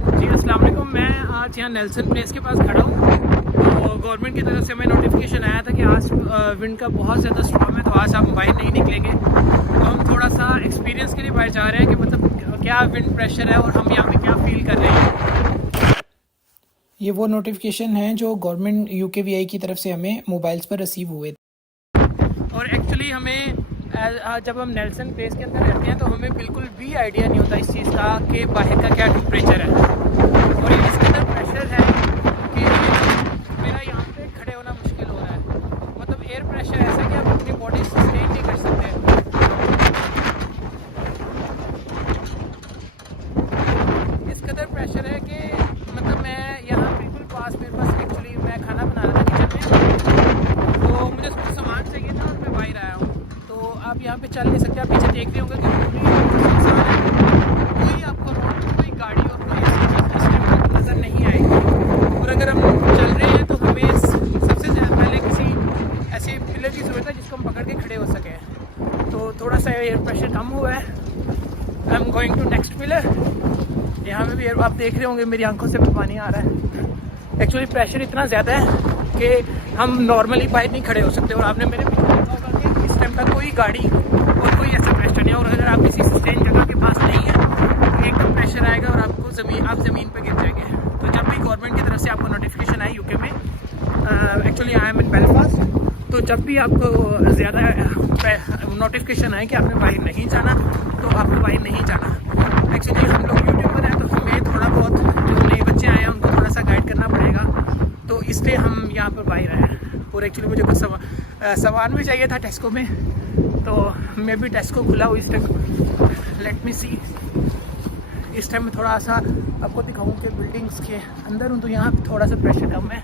जी अस्सलाम वालेकुम। मैं आज यहाँ नेल्सन प्लेस के पास खड़ा हूँ। तो गवर्नमेंट की तरफ से हमें नोटिफिकेशन आया था कि आज विंड का बहुत ज़्यादा स्ट्रॉन्ग है, तो आज हम बाहर नहीं निकलेंगे। तो हम थोड़ा सा एक्सपीरियंस के लिए बाहर जा रहे हैं कि मतलब क्या विंड प्रेशर है और हम यहाँ पे क्या फील कर रहे हैं। ये वो नोटिफिकेशन है जो गवर्नमेंट UKVI की तरफ से हमें मोबाइल्स पर रिसीव हुए। और एक्चुअली हमें जब हम नेल्सन प्लेस के अंदर रहते हैं तो हमें बिल्कुल भी आइडिया नहीं होता इस चीज़ का कि बाहर का क्या टेम्परेचर है। और ये इस कदर प्रेशर है कि मेरा यहाँ पे खड़े होना मुश्किल हो रहा है। मतलब एयर प्रेशर ऐसा कि आप अपनी बॉडी सस्टेन नहीं कर सकते। इस कदर प्रेशर है कि मतलब मैं यहाँ बिल्कुल पास, मेरे पास एक्चुअली मैं खाना बना रहा था किचन में, तो मुझे कुछ सामान चाहिए था और मैं बाहर आया हूँ। तो आप यहाँ पे चल नहीं सकते। आप पीछे देख रहे होंगे कि कोई आपको रोड पर कोई गाड़ी और कोई ऐसी चीज़ नज़र नहीं आएगी। और अगर हम चल रहे हैं तो हमें सबसे पहले किसी ऐसे पिलर की ज़रूरत है जिसको हम पकड़ के खड़े हो सकें। तो थोड़ा सा एयर प्रेशर कम हुआ है। I am going to next pillar. यहाँ पे भी आप देख रहे होंगे मेरी आंखों से भी पानी आ रहा है। एक्चुअली प्रेशर इतना ज़्यादा है कि हम नॉर्मली बाहर नहीं खड़े हो सकते। और आपने मेरे पीछे देखा होगा कि इस टाइम तक कोई गाड़ी और कोई ऐसा प्रेशर नहीं है। और अगर आप किसी सस्टेन जगह के पास नहीं है तो एकदम प्रेशर आएगा और आपको आप ज़मीन पे गिर जाएंगे। तो जब भी गवर्नमेंट की तरफ से आपको नोटिफिकेशन आई UK में, actually I am in Belfast, तो जब भी आपको ज़्यादा नोटिफिकेशन आए कि आपने बाहर नहीं जाना तो आपको बाहर नहीं जाना। एक्चुअली हम लोग यूट्यूबर हैं तो हमें थोड़ा बहुत जो नए बच्चे आए हैं उनको थोड़ा सा गाइड करना पड़ेगा। तो इसलिए हम यहाँ पर बाहर आए हैं। और एक्चुअली मुझे कुछ सामान भी चाहिए था टेस्को में, तो मैं भी टेस्को खुला हूँ इस टाइम। लेट मी सी। इस टाइम में थोड़ा सा आपको दिखाऊँ कि बिल्डिंग्स के अंदर हूँ तो यहाँ पे थोड़ा सा प्रेशर कम है।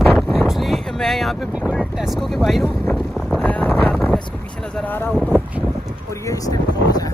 एक्चुअली मैं यहाँ पे बिल्कुल टेस्को के बाहर हूँ। आपको टेस्को पीछे नज़र आ रहा हो तो। और ये इस टाइम क्लोज है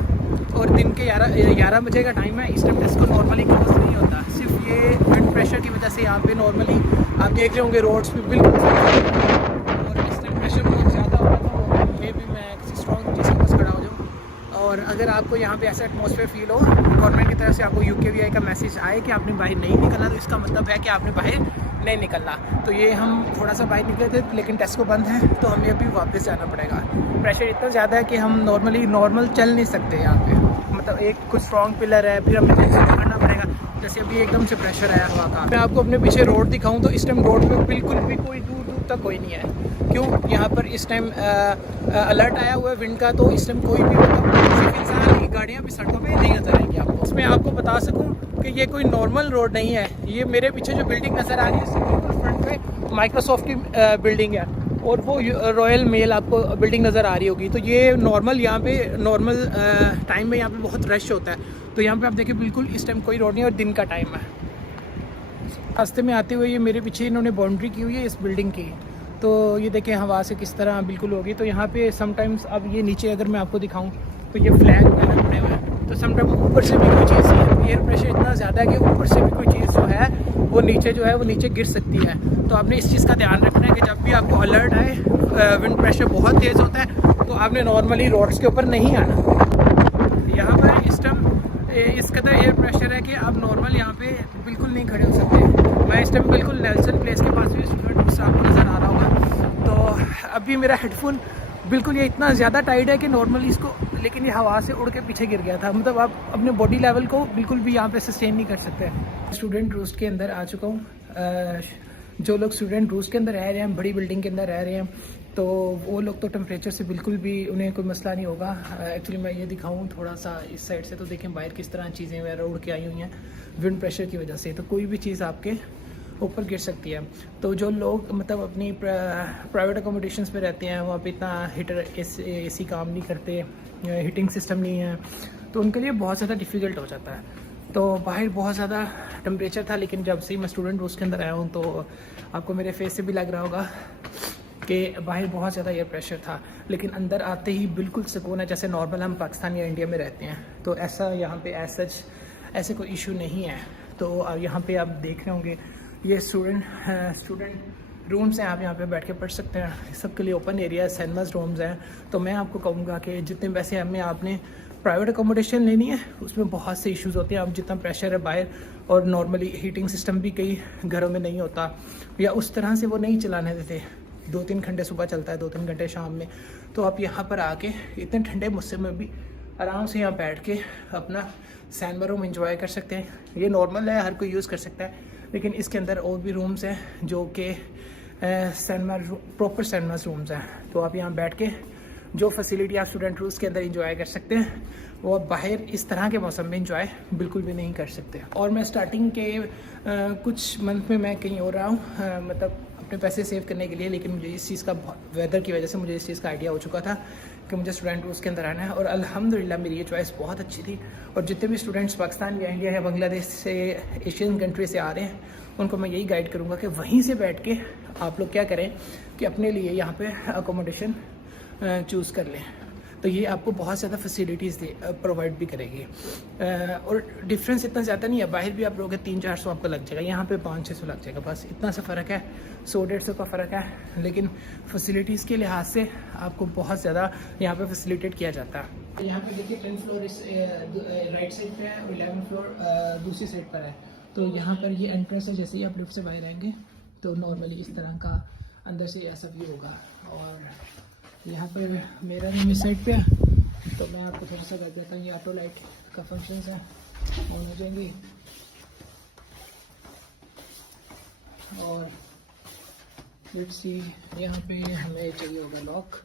और दिन के 11 बजे का टाइम है। इस टाइम टेस्को नॉर्मली क्लोज नहीं होता। सिर्फ ये विंड प्रेशर की वजह से यहाँ पे नॉर्मली आप देख रहे होंगे रोड्स पे बिल्कुल। और इस टाइम प्रेशर बहुत ज़्यादा हो रहा था, मे भी मैं किसी स्ट्रॉन्ग चीज़ के पास खड़ा हो जाऊँ। और अगर आपको यहाँ पे ऐसा एटमॉस्फेयर फील हो, गवर्नमेंट की तरफ से आपको UKVI का मैसेज आए कि आपने बाहर नहीं निकलना, तो इसका मतलब है कि आपने बाहर नहीं निकलना। तो ये हम थोड़ा सा बाहर निकले थे लेकिन टेस्को बंद है तो हमें अभी वापस जाना पड़ेगा। प्रेशर इतना ज़्यादा है कि हम नॉर्मल चल नहीं सकते यहाँ पे। मतलब एक कुछ स्ट्रॉन्ग पिलर है, फिर हमें पकड़ना पड़ेगा। जैसे अभी एकदम से प्रेशर आया हवा का। मैं आपको अपने पीछे रोड दिखाऊं तो इस टाइम रोड पे बिल्कुल भी कोई दूर तक कोई नहीं है। क्यों? यहाँ पर इस टाइम अलर्ट आया हुआ है विंड का, तो इस टाइम कोई भी मतलब इंसान की गाड़ियाँ भी सड़कों पे नहीं नजर आएंगी आपको। इसमें आपको बता सकूँ कि ये कोई नॉर्मल रोड नहीं है। ये मेरे पीछे जो बिल्डिंग नज़र आ रही है इससे बिल्कुल फ्रंट पे माइक्रोसॉफ्ट की बिल्डिंग है और वो रॉयल मेल आपको बिल्डिंग नज़र आ रही होगी। तो ये नॉर्मल यहाँ पे नॉर्मल टाइम में यहाँ पे बहुत रश होता है। तो यहाँ पे आप देखिए बिल्कुल इस टाइम कोई रोड नहीं है और दिन का टाइम है। रास्ते में आते हुए ये मेरे पीछे इन्होंने बाउंड्री की हुई है इस बिल्डिंग की। तो ये देखें हवा से किस तरह बिल्कुल होगी। तो यहाँ पे समटाइम्स अब ये नीचे अगर मैं आपको दिखाऊँ तो ये फ्लैग वगैरह पड़े हुए हैं। तो समटाइम ऊपर से भी कोई चीज़ एयर प्रेशर इतना ज़्यादा है कि ऊपर से भी कोई चीज़ जो है वो नीचे जो है वो नीचे गिर सकती है। तो आपने इस चीज़ का ध्यान रखना है कि जब भी आपको अलर्ट आए, विंड प्रेशर बहुत तेज़ होता है, तो आपने नॉर्मली रोड्स के ऊपर नहीं आना। यहाँ पर इस टाइम इस कदर एयर प्रेशर है कि आप नॉर्मल यहाँ पे बिल्कुल नहीं खड़े हो सकते। मैं इस टाइम बिल्कुल नेल्सन प्लेस के पास भी आपको नज़र आ रहा होगा। तो अभी मेरा हेडफोन बिल्कुल ये इतना ज़्यादा टाइट है कि नॉर्मली इसको, लेकिन ये हवा से उड़ के पीछे गिर गया था। मतलब आप अपने बॉडी लेवल को बिल्कुल भी यहाँ पे सस्टेन नहीं कर सकते। स्टूडेंट रूस्ट के अंदर आ चुका हूँ। जो लोग स्टूडेंट रूस्ट के अंदर रह रहे हैं, बड़ी बिल्डिंग के अंदर रह रहे हैं, तो वो लोग तो टेम्परेचर से बिल्कुल भी उन्हें कोई मसला नहीं होगा। एक्चुअली मैं ये दिखाऊँ थोड़ा सा इस साइड से, तो देखें बाहर किस तरह चीज़ें वगैरह उड़ के आई हुई हैं विंड प्रेशर की वजह से। तो कोई भी चीज़ आपके ऊपर गिर सकती है। तो जो लोग मतलब अपनी प्राइवेट अकोमोडेशंस में रहते हैं, वहाँ पे इतना हीटर AC काम नहीं करते, हीटिंग सिस्टम नहीं है, तो उनके लिए बहुत ज़्यादा डिफ़िकल्ट हो जाता है। तो बाहर बहुत ज़्यादा टेम्परेचर था, लेकिन जब से मैं स्टूडेंट उसके अंदर आया हूँ तो आपको मेरे फेस से भी लग रहा होगा कि बाहर बहुत ज़्यादा एयर प्रेशर था, लेकिन अंदर आते ही बिल्कुल सुकून है, जैसे नॉर्मल हम पाकिस्तान या इंडिया में रहते हैं। तो ऐसा यहाँ पे ऐसे कोई इशू नहीं है। तो यहाँ पे आप देख रहे होंगे ये स्टूडेंट रूम्स हैं, आप यहाँ पे बैठ के पढ़ सकते हैं। सबके लिए ओपन एरिया सिनेमाज रूम्स हैं। तो मैं आपको कहूँगा कि जितने पैसे हमें आपने प्राइवेट अकोमोडेशन लेनी है उसमें बहुत से इश्यूज़ होते हैं। अब जितना प्रेशर है बाहर, और नॉर्मली हीटिंग सिस्टम भी कई घरों में नहीं होता, या उस तरह से वो नहीं चलाने देते। 2-3 घंटे सुबह चलता है, 2-3 घंटे शाम में। तो आप यहाँ पर आके इतने ठंडे मौसम में भी आराम से यहाँ बैठ के अपना सैनमा रूम एंजॉय कर सकते हैं। ये नॉर्मल है, हर कोई यूज़ कर सकता है, लेकिन इसके अंदर और भी रूम्स हैं जो कि सैनमा प्रॉपर सैनमा रूम्स हैं। तो आप यहाँ बैठ के जो फैसिलिटी आप स्टूडेंट रूम्स के अंदर इंजॉय कर सकते हैं, वो आप बाहर इस तरह के मौसम में इंजॉय बिल्कुल भी नहीं कर सकते। और मैं स्टार्टिंग के कुछ मंथ में मैं कहीं और रहा हूँ, मतलब अपने पैसे सेव करने के लिए, लेकिन मुझे इस चीज़ का वेदर की वजह से मुझे इस चीज़ का आइडिया हो चुका था कि मुझे स्टूडेंट रूम्स के अंदर आना है। और अल्हम्दुलिल्लाह मेरी ये चॉइस बहुत अच्छी थी। और जितने भी स्टूडेंट्स पाकिस्तान या इंडिया या बांग्लादेश से, एशियन कंट्री से आ रहे हैं, उनको मैं यही गाइड करूँगा कि वहीं से बैठ के आप लोग क्या करें कि अपने लिए यहाँ पे अकोमोडेशन चूज़ कर लें। तो ये आपको बहुत ज़्यादा फैसिलिटीज़ प्रोवाइड भी करेगी। और डिफरेंस इतना ज़्यादा नहीं है, बाहर भी आप लोग 300-400 आपको लग जाएगा, यहाँ पे 500-600 लग जाएगा, बस इतना सा फ़र्क है, 100-150 का फ़र्क है। लेकिन फैसिलिटीज़ के लिहाज से आपको बहुत ज़्यादा यहाँ पे फैसिलिटेट किया जाता है। यहाँ पे देखिए 10 फ्लोर इस राइट साइड पे है और 11 फ्लोर दूसरी साइड पर है। तो यहाँ पर ये एंट्रेंस है, जैसे ही आप लिफ्ट से बाहर आएंगे तो नॉर्मली इस तरह का अंदर से ऐसा व्यू होगा। और यहाँ पर मेरा रूम इस साइड पे है, तो मैं आपको थोड़ा सा कर देता हूँ। ये ऑटो लाइट का फंक्शंस है, ऑन हो जाएंगी। और लेट्स सी, यहाँ पे हमें चाहिए होगा लॉक,